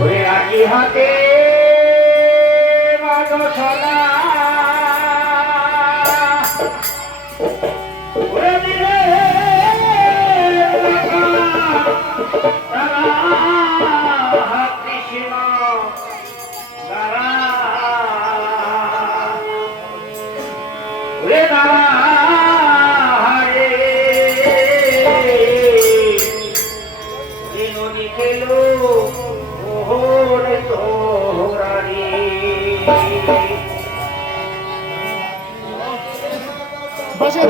ওরে রাজি হাতে মানসনা ওরে দিলে তারা কৃষ্ণ তারা ওরে তারা খেলো ওরে তোরারি বসে